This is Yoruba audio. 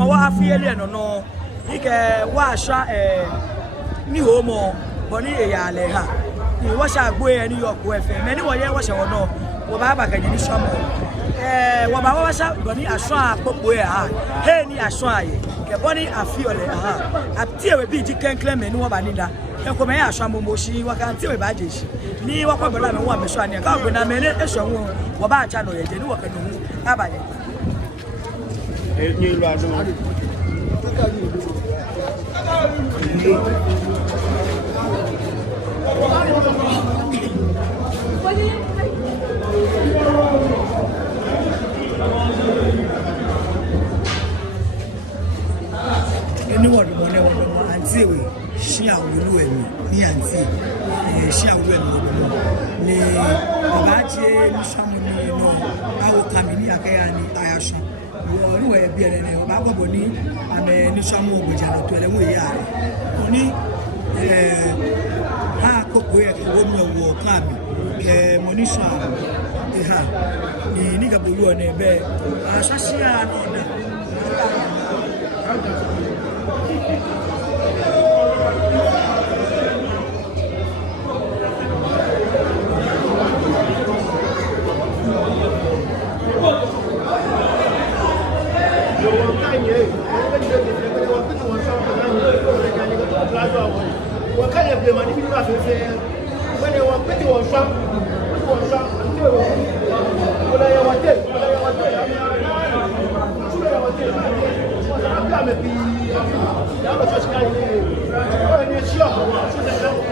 ma wa fiele no ike wa sha ni homo boni e ya le ha ni wa sha gbo e ni yoku efe me ni wo ye wo se wo no wo ba ba kan ni shamo wo ba wa sha boni aso apopo e ha he ni aso aye ke boni afiole ha atie we bi ji kenkle me ni wo ba ni da e ko me ya aso mo shi wa kan tie we ba je shi ni wa kwa bela me wo me so ani ka gbe na me ne eso wo ba acha no ye je ni wo kan no abaye ni lo anu anyone money auntie we shi awulu emi ni auntie shi awulu emi ni baba je ni samu ni no awo kamini akaya ni ayasha wo we bi ere ne baba gobo ni ame ni samu ogbeja lo to ele wo ya oni ha koko ye wo mi wo kami monisha ha ni gabulu ona ebe ashasia no na I'm